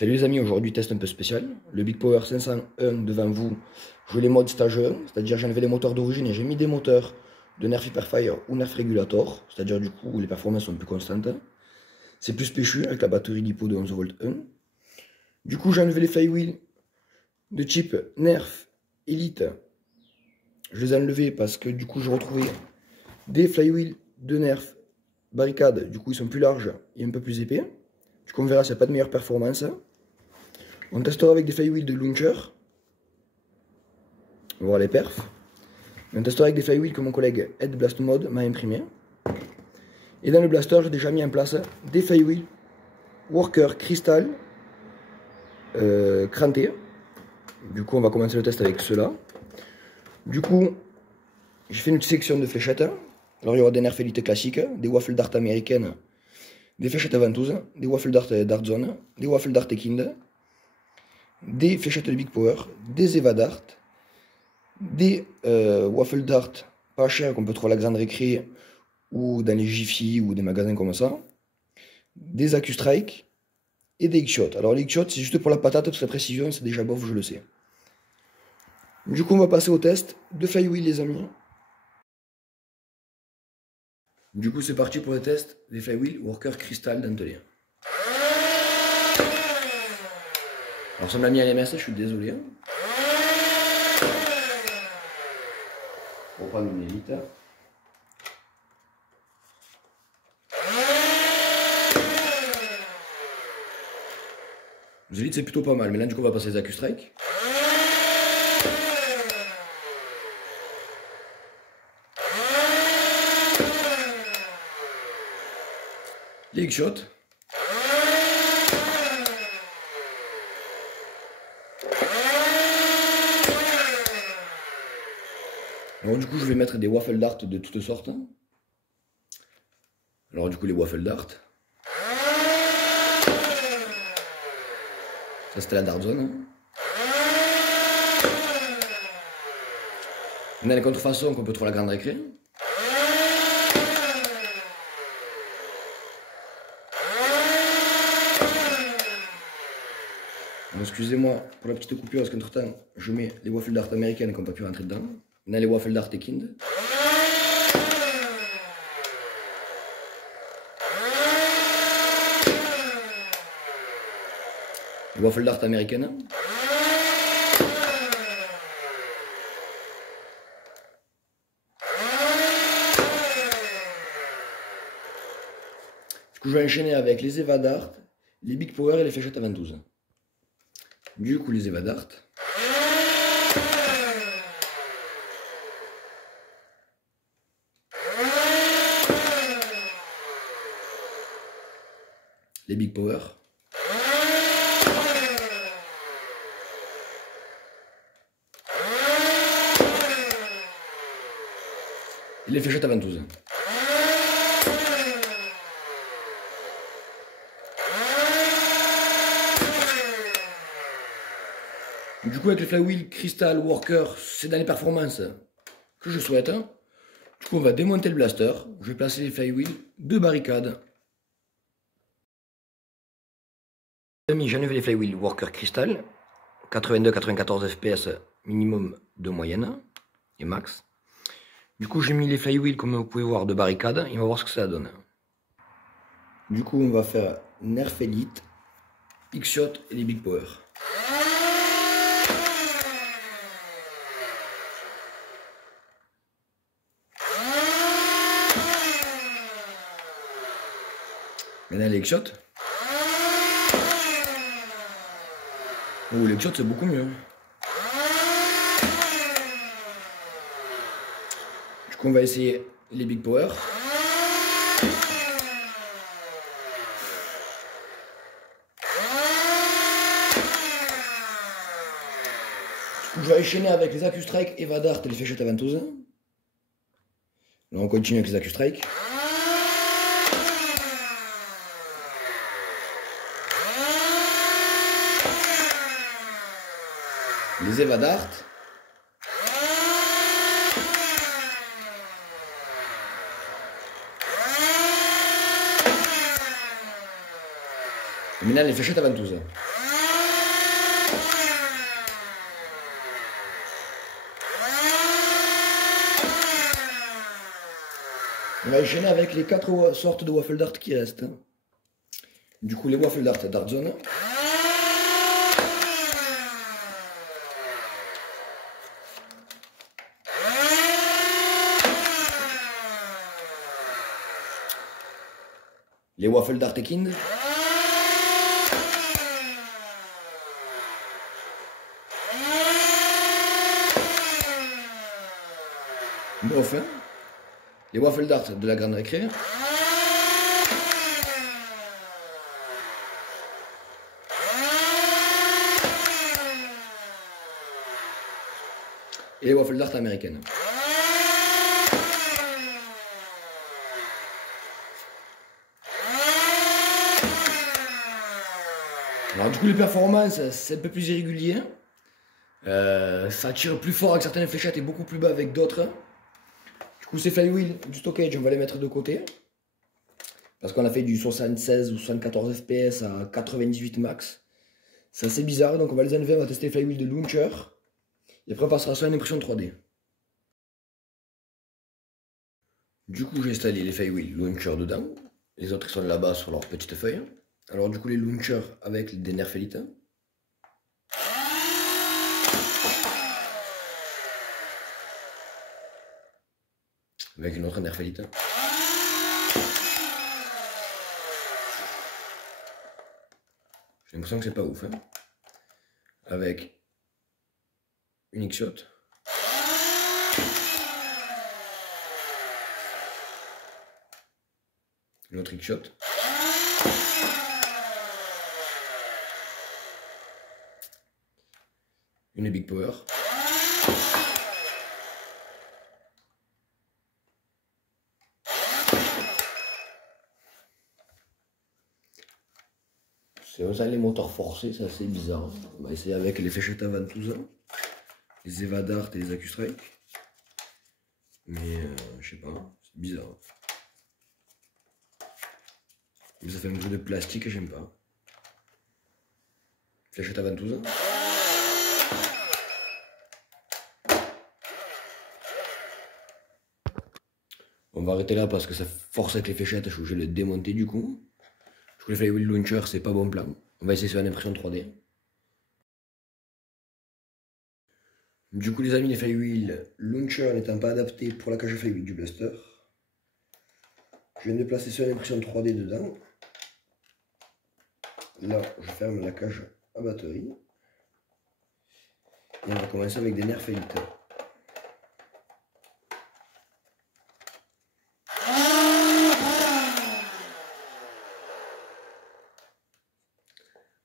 Salut les amis, aujourd'hui test un peu spécial. Le Big Power 501 devant vous, je les mode stage 1, c'est-à-dire j'ai enlevé les moteurs d'origine et j'ai mis des moteurs de Nerf Hyperfire ou Nerf Regulator, c'est-à-dire du coup les performances sont plus constantes. C'est plus péchu avec la batterie LiPo de 11V 1. Du coup j'ai enlevé les flywheels de type Nerf Elite. Je les ai enlevés parce que du coup je retrouvais des flywheels de Nerf Barricade, du coup ils sont plus larges et un peu plus épais. Du coup on verra s'il n'y a pas de meilleure performance. On testera avec des flywheels de launcher. On va voir les perfs. On testera avec des flywheels que mon collègue Ed Blast Mode m'a imprimé. Et dans le blaster, j'ai déjà mis en place des flywheels Worker Crystal crantés. Du coup, on va commencer le test avec ceux-là. Du coup, j'ai fait une petite section de fléchettes. Alors, il y aura des Nerf Elite classiques, des Waffle Dart américaines, des fléchettes ventouses, des Waffle Dart Dart Zone, des Waffle Dart Kind, des fléchettes de Big Power, des Eva Dart, des Waffle Dart pas chers qu'on peut trouver à la grande récré ou dans les Jiffy ou des magasins comme ça, des AccuStrike et des X-Shot. Alors les X-Shot c'est juste pour la patate parce que la précision c'est déjà bof, je le sais. Du coup on va passer au test de flywheel les amis. Du coup c'est parti pour le test des flywheel Worker Crystal dentelé. Alors ça m'a mis à l'MS, je suis désolé. On va prendre une élite. Les élites c'est plutôt pas mal, mais là du coup on va passer les AccuStrike. Les X-Shot. Alors du coup je vais mettre des Waffle Dart de toutes sortes. Alors du coup les Waffle Dart. Ça c'était la Dart Zone. On a les contrefaçons qu'on peut trouver à la grande récré. Excusez-moi pour la petite coupure parce qu'entre temps je mets les Waffle Dart américaines qui n'ont pas pu rentrer dedans. On a les Waffle Dart et Kind. Les Waffle Dart américaines. Du coup je vais enchaîner avec les Eva Dart, les Big Power et les fléchettes à ventouses. Du coup les Eva Dart. Les Big Power. Et les fléchettes à ventouses. Du coup avec le flywheel Crystal Worker, c'est dans les performances que je souhaite. Du coup on va démonter le blaster. Je vais placer les flywheels de barricade. J'ai enlevé les flywheels Worker Crystal. 82-94 fps minimum de moyenne et max. Du coup j'ai mis les flywheels comme vous pouvez voir de barricade et on va voir ce que ça donne. Du coup on va faire Nerf Elite, X-Shot et les Big Power. Maintenant les X-Shot. Oh les X-Shot c'est beaucoup mieux. Du coup on va essayer les Big Power. Je vais enchaîner avec les AccuStrike, Eva Dart et les fléchettes à ventouses. Là on continue avec les AccuStrike. Les Eva Dart. Et maintenant les fléchettes à ventouses. On va enchaîner avec les 4 sortes de waffle dart qui restent. Du coup, les waffle dart Dart Zone. Les waffle dart Kind. Enfin, les waffle dart de la grande récré. Et les waffle dart américaines. Alors du coup les performances c'est un peu plus irrégulier. Ça tire plus fort avec certaines fléchettes et beaucoup plus bas avec d'autres. Du coup ces flywheels du stockage on va les mettre de côté. Parce qu'on a fait du 76 ou 74 fps à 98 max. C'est assez bizarre donc on va les enlever, on va tester les flywheels de launcher. Et après on passera sur une impression 3D. Du coup j'ai installé les flywheels launcher dedans. Les autres ils sont là-bas sur leur petite feuille. Alors du coup les launchers avec des nerfs élites. Avec une autre nerf élite. J'ai l'impression que c'est pas ouf. Hein. Avec une X-Shot. Une autre X-Shot. Une Big Power. C'est aussi les moteurs forcés, c'est assez bizarre. On va essayer avec les fléchettes à Ventouse, les Eva Dart et les Accustrike. Mais je sais pas, c'est bizarre. Mais ça fait un jeu de plastique et j'aime pas. Fléchette à Ventouse. On va arrêter là parce que ça force avec les fléchettes, je suis obligé de les démonter du coup. Je voulais faire le launcher, c'est pas bon plan. On va essayer sur une impression 3D. Du coup les amis, les flywheel launcher n'étant pas adapté pour la cage flywheel du blaster, je viens de placer sur une impression 3D dedans. Là je ferme la cage à batterie. Et on va commencer avec des nerfs élites.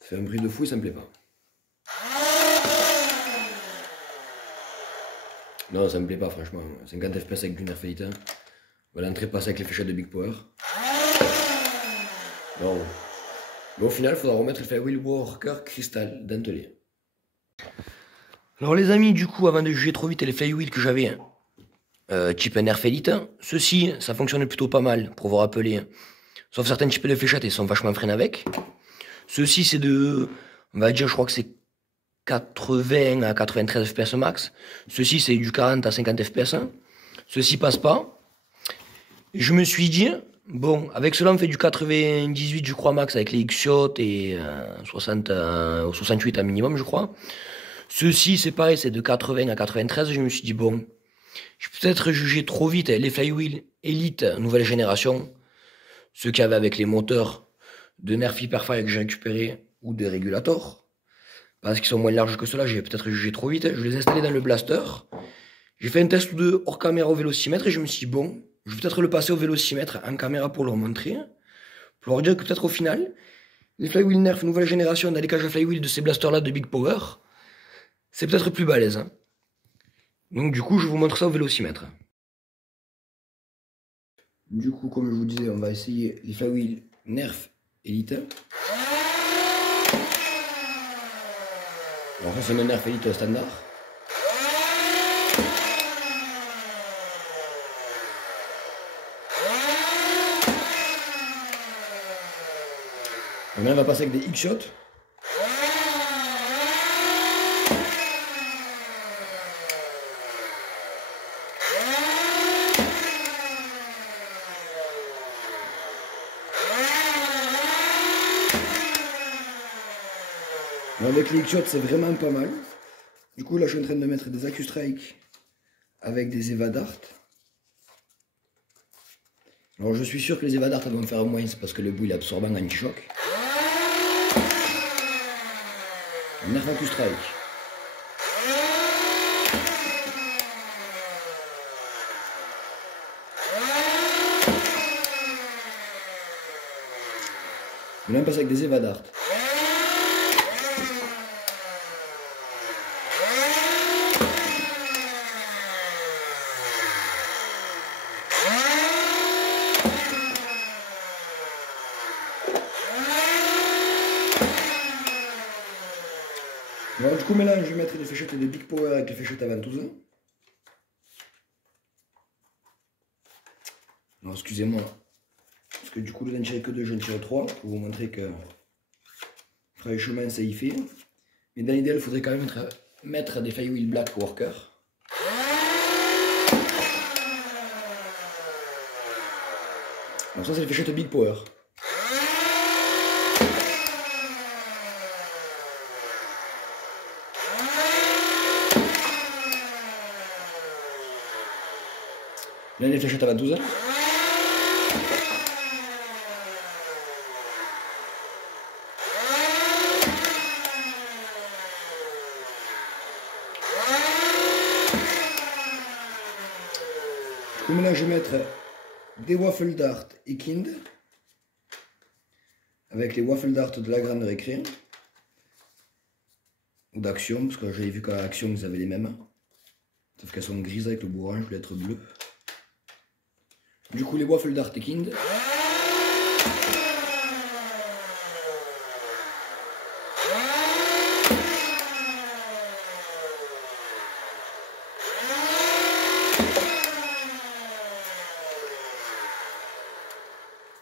Ça fait un bruit de fou et ça me plaît pas. Non, ça me plaît pas franchement. 50 fps avec du nerf élite. On va l'entrée passer avec les fléchettes de Big Power. Non. Mais au final, il faudra remettre le flywheel Worker Crystal dentelé. Alors les amis, du coup, avant de juger trop vite les flywheels que j'avais type nerf élite, ceux-ci, ça fonctionne plutôt pas mal pour vous rappeler. Sauf certains types de fléchettes, ils sont vachement freinés avec. Ceux-ci, c'est de, on va dire, je crois que c'est 80 à 93 fps max. Ceci c'est du 40 à 50 fps. Ceci passe pas. Je me suis dit, bon, avec cela on fait du 98 je crois max avec les X-Shot et 60 ou 68 à minimum je crois. Ceci c'est pareil, c'est de 80 à 93. Je me suis dit bon, je peux peut-être juger trop vite les flywheel Elite nouvelle génération. Ceux qui avaient avec les moteurs de Nerf Hyperfire que j'ai récupéré ou des régulators. Parce qu'ils sont moins larges que cela, j'ai peut-être jugé trop vite. Je les ai installés dans le blaster. J'ai fait un test ou deux hors caméra au vélocimètre et je me suis dit, bon, je vais peut-être le passer au vélocimètre en caméra pour leur montrer. Pour leur dire que peut-être au final, les flywheel Nerf nouvelle génération dans les cages à flywheel de ces blasters-là de Big Power, c'est peut-être plus balèze. Hein. Donc du coup, je vous montre ça au vélocimètre. Du coup, comme je vous disais, on va essayer les flywheel Nerf Elite. Alors ça c'est mon Nerf Elite standard. Maintenant on va passer avec des X-Shot. Bon, avec les X-Shot, c'est vraiment pas mal. Du coup, là, je suis en train de mettre des AccuStrike avec des Evadart. Alors, je suis sûr que les Evadart vont me faire moins, c'est parce que le bout il est absorbant anti-choc. Nerf AccuStrike. Maintenant, on passe avec des Evadart. Bon, du coup, maintenant, je vais mettre les fléchettes de Big Power avec les fléchettes à ventouse. Alors, excusez-moi, parce que du coup, je n'en tire que 2, je n'en tire 3, pour vous montrer que franchement, ça y fait. Mais dans l'idéal, il faudrait quand même mettre des Flywheel Black Worker. Alors ça, c'est les fléchettes Big Power. Là, les fléchettes à ventouse. Du coup, maintenant, je vais mettre des Waffle Dart et Kind avec les Waffle Dart de la grande récré ou d'Action, parce que j'avais vu qu'à Action ils avaient les mêmes, sauf qu'elles sont grises avec le bourrage, je voulais être bleu. Du coup, les Waffle Dart et Kind.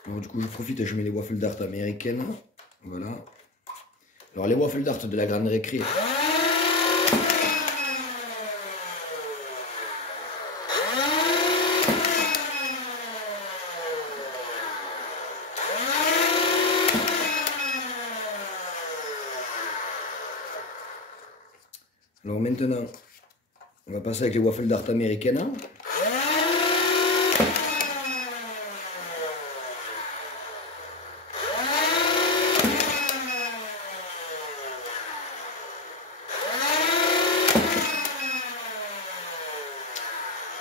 Alors, du coup, je profite et je mets les Waffle Dart américaines. Voilà. Alors, les Waffle Dart de la grande récré. Alors maintenant, on va passer avec les Waffle Dart américaines.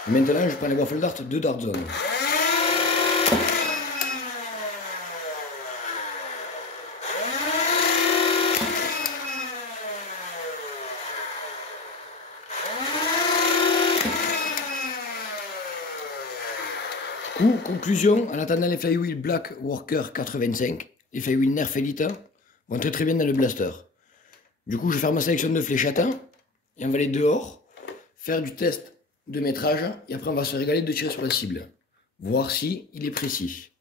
Maintenant, je prends les Waffle Dart de Dart Zone. Conclusion, en attendant les Flywheel Black Worker 425, les Flywheel Nerf Elite vont très bien dans le blaster. Du coup, je vais faire ma sélection de fléchettes et on va aller dehors, faire du test de métrage et après on va se régaler de tirer sur la cible, voir si il est précis.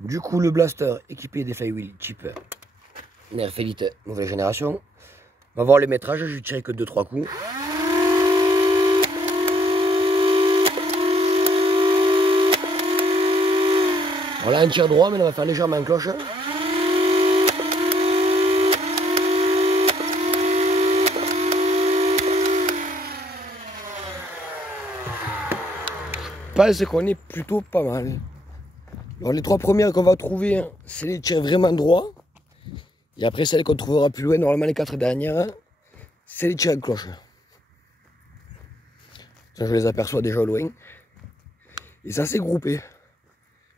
Du coup, le blaster équipé des Flywheel Cheap Nerf Elite nouvelle génération. On va voir les métrages, je vais tirer que 2-3 coups. Voilà un tir droit, mais on va faire légèrement en cloche. Je pense qu'on est plutôt pas mal. Alors les 3 premières qu'on va trouver, c'est les tirs vraiment droits. Et après celles qu'on trouvera plus loin, normalement les 4 dernières, c'est les tirs en cloche. Ça, je les aperçois déjà au loin. Et ça c'est groupé.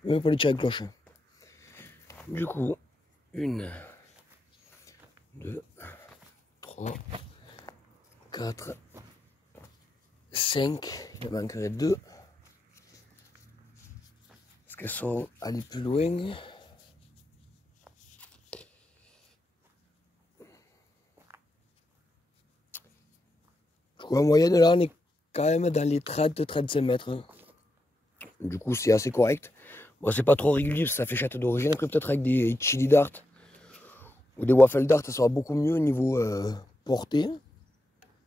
Même pour les tirs en cloche. Du coup, 1, 2, 3, 4, 5, il me manquerait 2. Parce qu'elles sont allées plus loin. Je crois en moyenne là on est quand même dans les 30-35 mètres. Du coup c'est assez correct. Bon, c'est pas trop régulier parce que ça fait fléchette d'origine. Après peut-être avec des chili dart ou des waffle dart ça sera beaucoup mieux au niveau portée.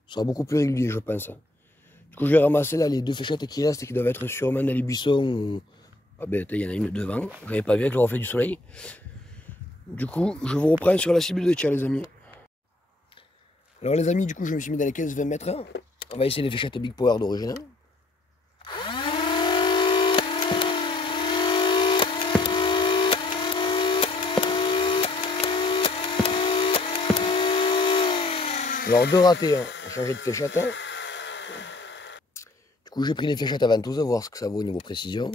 Ça sera beaucoup plus régulier je pense. Du coup je vais ramasser là les 2 fléchettes qui restent et qui doivent être sûrement dans les buissons. Ou... Ah ben il y en a une devant, j'avais pas vu avec le reflet du soleil. Du coup, je vous reprends sur la cible de tir, les amis. Alors les amis, du coup, je me suis mis dans les 15-20 mètres. On va essayer les fléchettes Big Power d'origine. Alors deux ratés, on changeait de fléchette. Du coup, j'ai pris les fléchettes à ventouse, voir ce que ça vaut au niveau précision.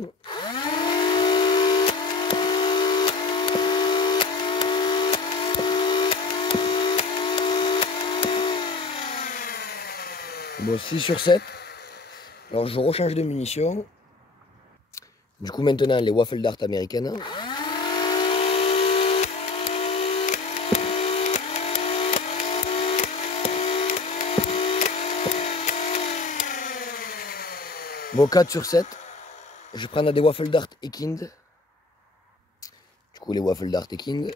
Bon, 6 sur 7. Alors je rechange de munitions. Du coup maintenant les waffle dart américaines. Bon, 4 sur 7. Je prends des waffle dart Ekind. Du coup les waffle dart Ekind.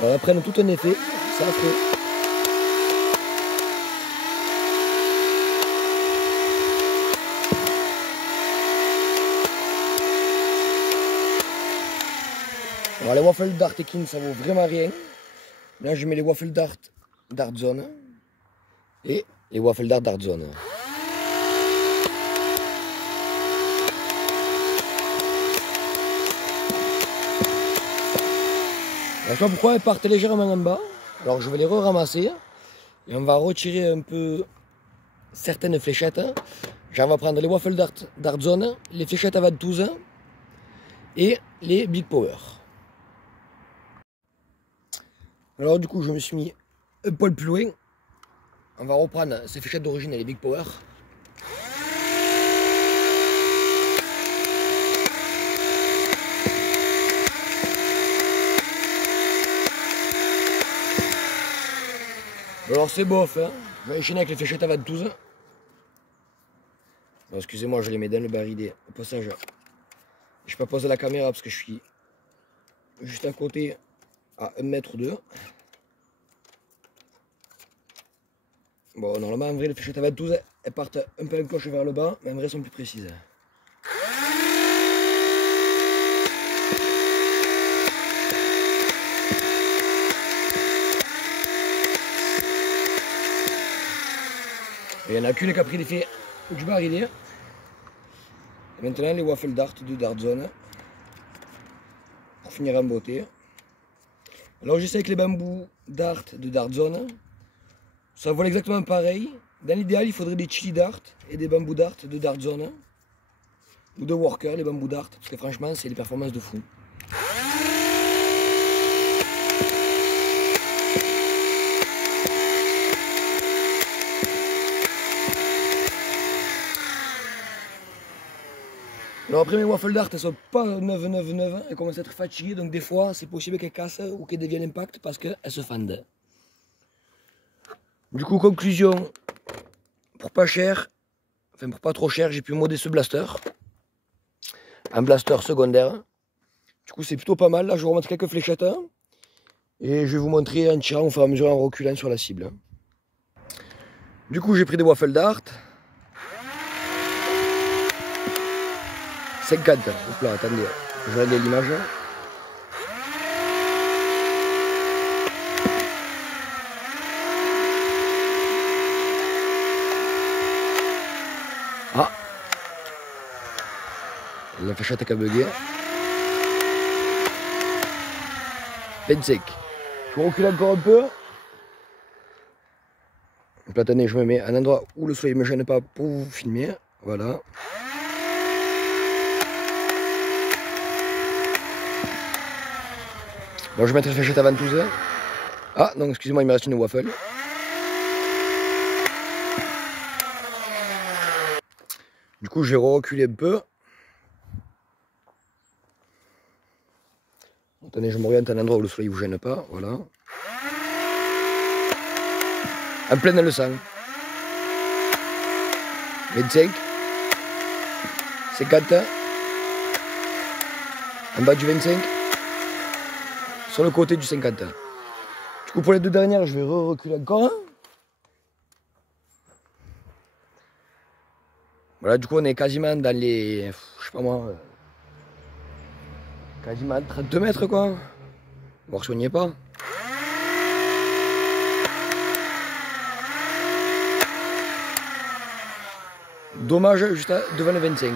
Alors, elles prennent tout un effet, ça fait. Alors les waffle dart Ekind ça vaut vraiment rien. Là je mets les waffle dart Dart Zone et les waffle dart Dart Zone. Je sais pas pourquoi elles partent légèrement en bas. Alors je vais les re-ramasser et on va retirer un peu certaines fléchettes. Genre on va prendre les waffle dart Zone, les fléchettes à ventouse et les Big Power. Alors du coup je me suis mis un poil plus loin. On va reprendre ces fléchettes d'origine et les Big Power. Alors c'est bof, hein. Je vais enchaîner avec les fléchettes à ventouse. Excusez-moi, je les mets dans le barillet. Au passage, je ne peux pas poser la caméra parce que je suis juste à côté, à 1 mètre ou 2. Bon, normalement, en vrai, les fléchettes à ventouse, elles partent un peu en cloche vers le bas, mais en vrai, elles sont plus précises. Il n'y en a qu'une qui a pris l'effet du barillet. Et maintenant, les waffle dart de Dart Zone. Pour finir en beauté. Alors, j'essaie avec les bambous dart de Dart Zone. Ça vole exactement pareil. Dans l'idéal, il faudrait des chili dart et des bambous dart de Dart Zone. Ou de worker, les bambous dart. Parce que franchement, c'est des performances de fou. Alors après mes waffle dart elles sont pas 9,99, elles commencent à être fatiguées donc des fois c'est possible qu'elles cassent ou qu'elles deviennent l'impact parce qu'elles se fendent. Du coup conclusion, pour pas cher, enfin pour pas trop cher, j'ai pu modder ce blaster. Un blaster secondaire. Du coup c'est plutôt pas mal, là je vous remonte quelques fléchettes. Et je vais vous montrer en tirant au fur et à mesure en reculant sur la cible. Du coup j'ai pris des waffle dart. 50, hop là, attendez, je vais regarder l'image. Ah, la fléchette qui a bugué. 25. Je recule encore un peu. Donc attendez, je me mets à un endroit où le soleil ne me gêne pas pour vous filmer. Voilà. Bon, je vais mettre la fléchette à ventouse. Ah, non, excusez-moi, il me reste une waffle. Du coup, je vais reculer un peu. Attendez, je m'oriente à un endroit où le soleil ne vous gêne pas. Voilà. En plein dans le sang. 25. 50. En bas du 25. Sur le côté du 50. Du coup, pour les deux dernières, je vais reculer encore. Voilà, du coup on est quasiment dans les, je sais pas moi, quasiment 32 mètres quoi. Voir si on n'y est pas. Dommage, juste devant le 25.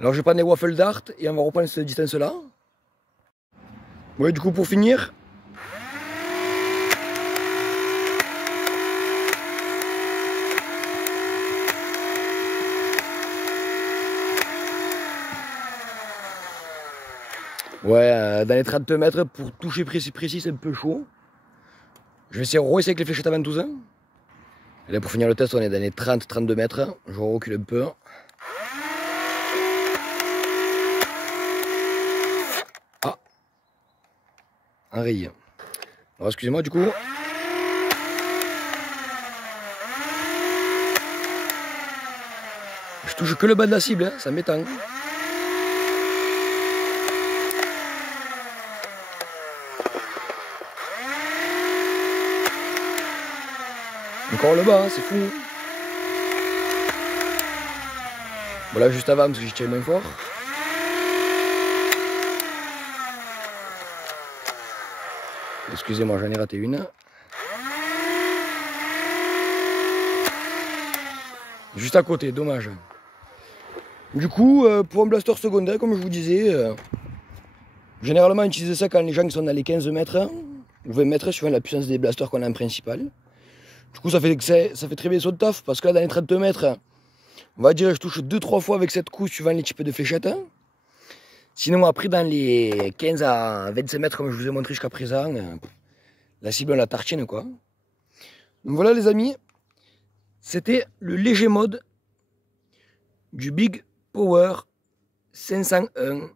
Alors je vais prendre les waffles d'art et on va reprendre cette distance là. Ouais, du coup pour finir. Ouais, dans les 30 mètres, pour toucher précis, c'est un peu chaud. Je vais essayer de re-essayer avec les fléchettes à ventouses. Et là, pour finir le test, on est dans les 30-32 mètres. Je recule un peu. Ah, un rail. Alors, excusez-moi, du coup. Je touche que le bas de la cible, hein, ça m'étend. Encore le bas, c'est fou. Voilà, juste avant, parce que j'y tiens moins fort. Excusez-moi, j'en ai raté une. Juste à côté, dommage. Du coup, pour un blaster secondaire, comme je vous disais, généralement, utiliser ça quand les gens sont dans les 15 mètres ou 20 mètres, suivant la puissance des blasters qu'on a en principal. Du coup, ça fait très bien son taf, parce que là, dans les 30 mètres, on va dire que je touche 2-3 fois avec cette couche, suivant les types de fléchettes. Sinon, après, dans les 15 à 25 mètres, comme je vous ai montré jusqu'à présent, la cible, on la tartine, quoi. Donc voilà, les amis, c'était le léger mode du Big Power 501